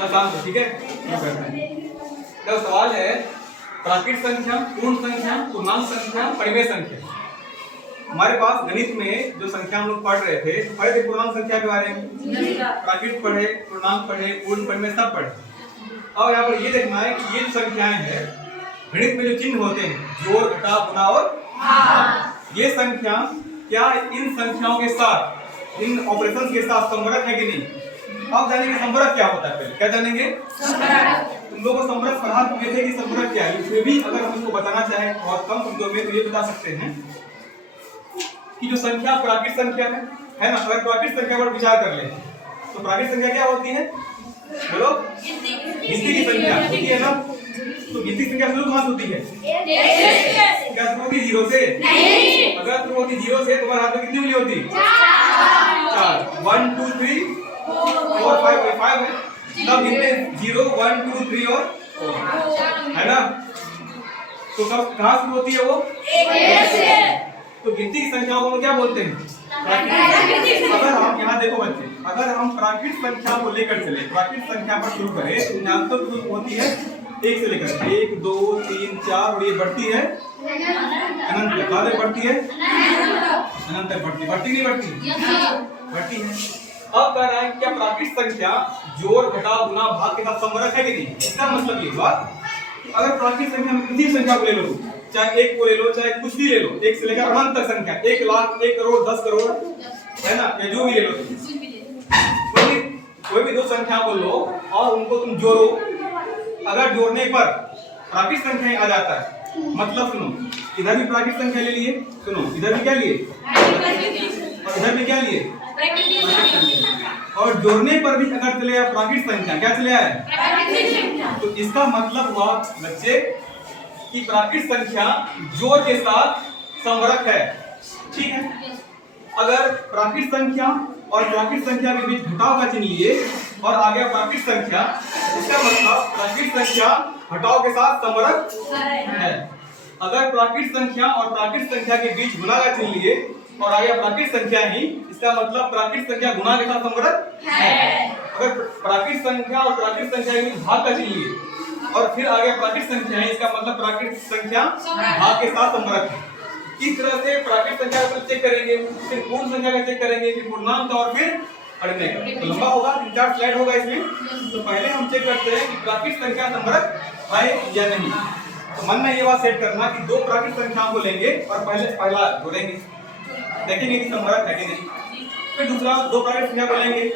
आसान है, ठीक है। तो सवाल है प्राकृत संख्या, पूर्ण संख्या, पूर्णांक संख्या, परिमेय संख्या। हमारे पास गणित में जो संख्या हम लोग पढ़ रहे थे, पढ़े थे पूर्णांक संख्या के बारे में, प्राकृत पढ़े, पूर्णांक पढ़े, पूर्ण, परिमेय सब पढ़े। और यहाँ पर ये देखना है कि ये जो संख्याएं हैं गणित में जो चिन्ह होते हैं जोड़, घटा, गुणा और भाग, ये संख्या क्या इन संख्याओं के साथ, इन ऑपरेशंस के साथ समरक है कि नहीं। आप जानेंगे समरक क्या होता है, पहले क्या जानेंगे, तुम लोगों को समरक पढ़ा चुके थे कि समरक क्या है। फिर भी अगर हम इसको बताना चाहें बहुत कम शब्दों में तो ये बता सकते हैं कि जो संख्या प्राकृत संख्या है ना, अगर प्राकृत संख्या पर विचार कर ले तो प्राकृत संख्या क्या होती है, बोलो, गिनती की संख्या होती है ना। तो गिनती संख्या शुरू कहाँ से होती है, क्या शुरू होती है जीरो से, अगर शुरू होती जीरो से तो हमारे हाथ में कितनी उंगली होती, 4, 1 2 3 4 5 5 है, तब गिनते 0 1 2 3 और 4 है ना। तो कब कहाँ शुरू होती है वो, 1 से। तो गिनती की संख्याओं को हम क्या बोलते हैं, अगर हम यहाँ देखो बच्चे, अगर हम प्राकृत संख्या को लेकर चले, प्राकृत संख्या पर शुरू करें तो न्यूनतम शुरू होती है 1 से लेकर 1 2 3 4 और ये बढ़ती है अनंत तक, कहाँ तक बढ़ती है, अनंत तक बढ़ती, बढ़ती नहीं बढ़ती, बढ़ती है। अब कह रहा है क्या प्राकृत संख्या जोड़, घटा, गुणा, भाग के साथ समरक है कि नहीं। इसका मतलब ये हुआ अगर प्राकृत संख्या में किसी संख्या को ले लो, चाहे 1 को ले लो, चाहे कुछ भी ले लो, 1 से लेकर अनंत तक संख्या, 1 लाख, 1 करोड़, 10 करोड़ है ना, या जो भी ले लो, कोई भी दो संख्या को लो और उनको तुम जोड़ो, अगर जोड़ने पर प्राकृत संख्या आ जाता है, मतलब सुनो, इधर भी प्राकृत संख्या ले लिए, सुनो इधर भी क्या लिए और इधर भी क्या लिए, और जोड़ने पर भी अगर चले आया प्राकृत संख्या, क्या चले आया, तो इसका मतलब हुआ बच्चे कि प्राकृत संख्या जोड़ के साथ समरक है, ठीक है। अगर प्राकृत संख्या और प्राकृत संख्या के बीच घटाव का चिन्ह लिए और आ गया प्राकृत संख्या, इसका मतलब प्राकृत संख्या घटाव के साथ समरक है। अगर प्राकृत संख्या और प्राकृत संख्या के बीच गुणा का चिन्ह लिए और आ गया प्राकृत संख्या ही, इसका मतलब प्राकृत संख्या गुणा के साथ समरक है। अगर प्राकृत संख्या और प्राकृत संख्या के बीच भाग का चिन्ह लिए और फिर आ गया प्राकृत संख्या है, इसका मतलब प्राकृत संख्या भाग के साथ समरक है। इस तरह से प्राकृत संख्या को चेक करेंगे, फिर पूर्ण संख्या का चेक करेंगे, फिर पूर्णांक और फिर परिमेय का। तो लंबा होगा, 3-4 स्लाइड होगा इसमें। तो पहले हम चेक करते हैं कि प्राकृत संख्या समरक है या नहीं। तो मन में ये बात सेट करना कि दो प्राकृत संख्याओं को लेंगे और पहला जोड़ेंगे, देखेंगे कि समरक है कि नहीं। फिर दूसरा दो प्राकृत संख्या को लेंगे,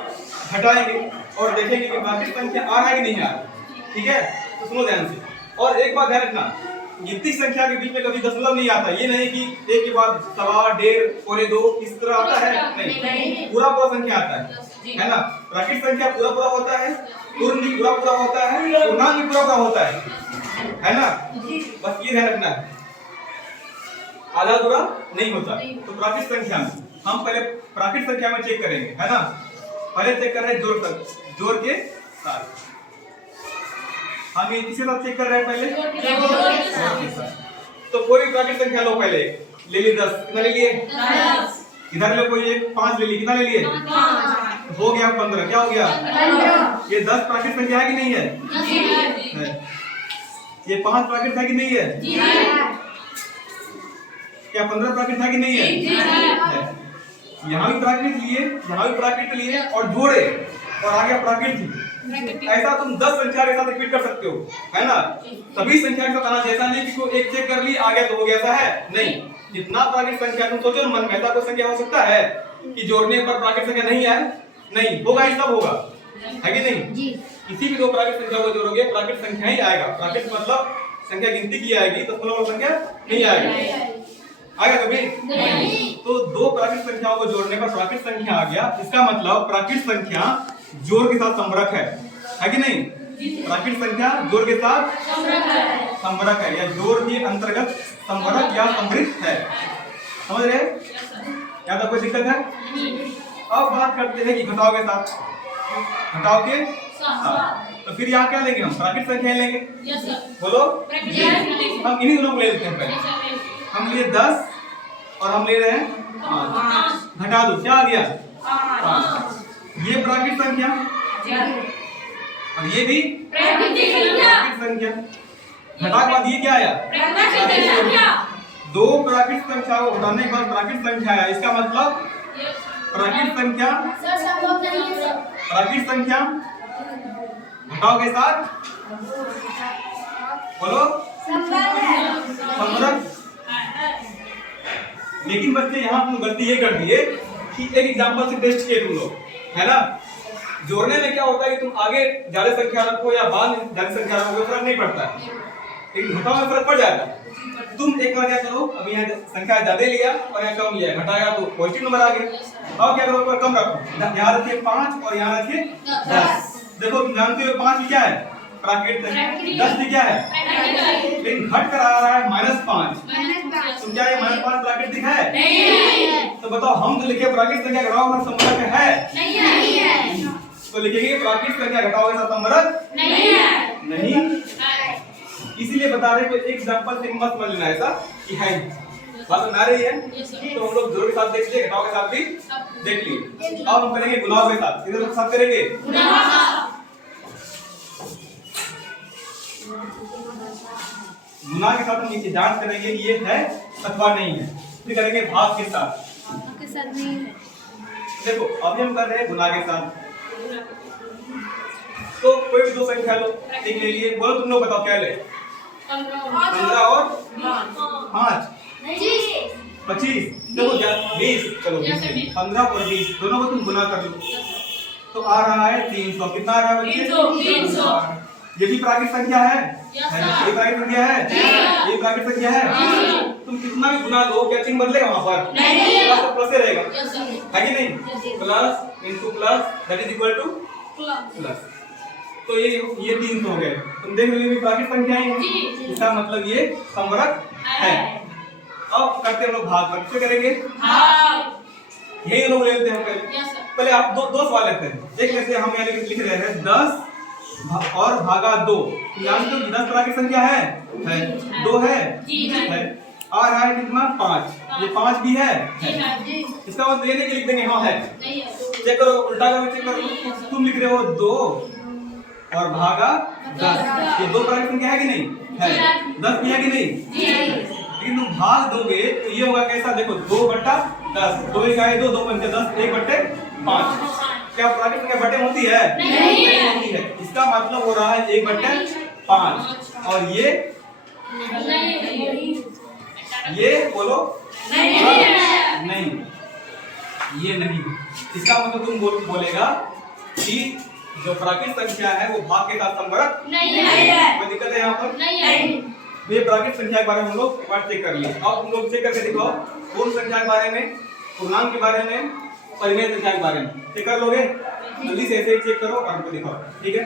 घटाएंगे और देखेंगे कि प्राकृत संख्या आ रहा है कि नहीं आ रहा, ठीक है। तो सुनो ध्यान से, और एक बात ध्यान रखना, गिनती संख्या के बीच में कभी दशमलव नहीं आता। ये नहीं कि एक के बाद सवा, 1.5, पौने 2 इस तरह आता है, नहीं, पूरा संख्या आता है ना। प्राकृत संख्या पूरा होता है, पूर्ण भी पूरा होता है, पूर्णांक भी पूरा होता है ना। बस ये ध्यान रखना है, आधा अधूरा नहीं होता। तो प्राकृत संख्या में हम पहले प्राकृत संख्या में चेक करेंगे, है ना। पहले चेक कर रहे हैं जोड़ के साथ, हम ये किसके साथ चेक कर रहे हैं, पहले तो कोई भी प्राकृत संख्या लो, पहले ले लिए 10, कितना ले लिए 10, इधर लो कोई एक 5 ले लिए, कितना ले लिए 5, हो गया 15, क्या हो गया 15। ये 10 प्राकृत संख्या है कि नहीं है, ये 5 प्राकृत है कि नहीं है, क्या 15 प्राकृत है कि नहीं है। यहाँ भी प्राकृत लिए, यहाँ भी प्राकृत लिए और जोड़े और आ गया प्राकृत। ऐसा तुम 10 संख्या के साथ रिपीट कर सकते हो, है ना। सभी संख्या के साथ आना, जैसा नहीं कि कोई एक चेक कर ली आ गया तो हो गया, ऐसा है नहीं। जितना प्राकृत संख्या तुम सोचो मन में, ऐसा कोई संख्या हो सकता है कि जोड़ने पर प्राकृत संख्या नहीं आए, नहीं होगा, ये सब होगा, है कि नहीं। किसी भी दो प्राकृत संख्या को जोड़ोगे प्राकृत संख्या ही आएगा। प्राकृत मतलब संख्या गिनती की आएगी, दशमलव संख्या नहीं आएगा कभी नहीं। तो दो प्राकृत संख्याओं को जोड़ने पर प्राकृत संख्या आ गया, इसका मतलब प्राकृत संख्या जोड़ के साथ समरक है कि नहीं। प्राकृत संख्या जोड़ के साथ समरक है, या जोड़ के अंतर्गत समरक या समृद्ध है, समझ रहे हैं। क्या कोई दिक्कत है। अब बात करते हैं कि घटाव के साथ, घटाव के साथ तो फिर यहाँ क्या लेंगे, हम प्राकृत संख्या लेंगे, बोलो। हम इन्हीं दोनों को ले लेते हैं। पहले हम लिए 10 और हम ले रहे हैं 5, घटा दो क्या आ गया 5। ये प्राकृत संख्या और ये भी प्राकृतिक संख्या। घटा के बाद ये क्या आया? प्राकृतिक संख्या। दो प्राकृतिक संख्या को घटाने के बाद प्राकृतिक संख्या आया, इसका मतलब प्राकृतिक संख्या प्राकृतिक संख्या घटाओ के साथ बोलो समरक। लेकिन बच्चे यहाँ तुम गलती ये कर दिए कि एक एग्जांपल से टेस्ट किए तुम लोग, है ना। जोड़ने में क्या होता है कि तुम आगे ज्यादा संख्या रखो या बाद में ज्यादा संख्या रखो, फर्क नहीं पड़ता है, लेकिन घटाओ में फर्क पड़ जाएगा। तुम एक बार क्या करो, अभी यहाँ संख्या ज्यादा लिया और यहाँ कम लिया, घटाया तो पॉजिटिव नंबर आ गया। अब क्या करो, ऊपर कम रखो, यहाँ रखिए 5 और यहाँ रखिए 10। देखो तुम जानते हो 5 क्या है? प्राकृतिक। 10 भी क्या है? लेकिन घट कर आ रहा है -5। तुम क्या ये -5 प्राकृतिक है? नहीं है। तो बताओ, हम तो लिखे प्राकृतिक संख्या घटाओ और समरक है? नहीं है। तो लिखेंगे प्राकृतिक संख्या घटाओ के साथ समरक नहीं है। नहीं। इसीलिए बता रहे हैं, एक एग्जांपल से मत समझ लेना ऐसा कि है बात बना रही है। तो हम लोग जोड़ के साथ देख लिए, घटाओ के साथ भी देख लिए। अब हम करेंगे गुणाओं के साथ। इधर साथ करेंगे गुना के साथ। हम नीचे जांच करेंगे कि ये है अथवा नहीं है। फिर करेंगे भाग के साथ। नहीं है। देखो अभी हम कर रहे हैं गुना के साथ। तो कोई भी दो संख्या लो, एक ले लिए, बोलो तुम लोग बताओ क्या ले? 15 और 5 25। देखो 20, चलो 15 और 20 दोनों को तुम गुना कर लो तो आ रहा है 300। कितना आ रहा है बच्चे? 300। ये भी प्राकृतिक संख्या है? ये प्राकृतिक संख्या है? ये प्राकृतिक संख्या है? तुम कितना भी गुना दो, क्या चिन्ह बदलेगा वहां पर? प्लस तो प्लस ही रहेगा, है कि नहीं? Plus into plus that is equal two plus. तो ये 300 हो गए। तुम देख रहे हो, ये भी प्राकृतिक संख्या है, इसका मतलब ये समरक है। अब करते हैं लोग भाग। कैसे करेंगे? यही लोग लेते हैं पहले आप दो सवाल लेते हैं। एक लेते हैं, हम यहाँ लिख रहे हैं 10 और भागा 2। जानते हो 10 प्राकृतिक संख्या है? 2 है? आ रहा है कितना? 5। ये 5 भी है? इसका मतलब लेने के लिख देंगे हाँ है। चेक करो, उल्टा करो, चेक करो। तुम लिख रहे हो 2 और भागा 10। ये 2 प्राकृतिक संख्या है कि नहीं? है। 10 भी है कि नहीं? लेकिन तुम भाग दोगे तो ये होगा कैसा? देखो 2/10, 2 इकाई 2, 2 पंचे 10, 1/5। क्या प्राकृतिक संख्या बटे होती है? नहीं होती है। इसका मतलब हो रहा है 1/5। और ये बोलो नहीं, ये नहीं। इसका मतलब तुम बोलेगा कि जो प्राकृतिक संख्या है वो भाग के साथ समरक नहीं है। कोई दिक्कत है यहाँ पर? नहीं। ये प्राकृतिक संख्या के बारे में हम लोग चेक कर लिए। अब तुम लोग चेक करके दिखाओ पूर्ण संख्या के बारे में, पूर्णांक के बारे में, परिमेय संख्या के बारे में। चेक कर लोगे? जल्दी से ऐसे ही चेक करो और हमको दिखाओ, ठीक है?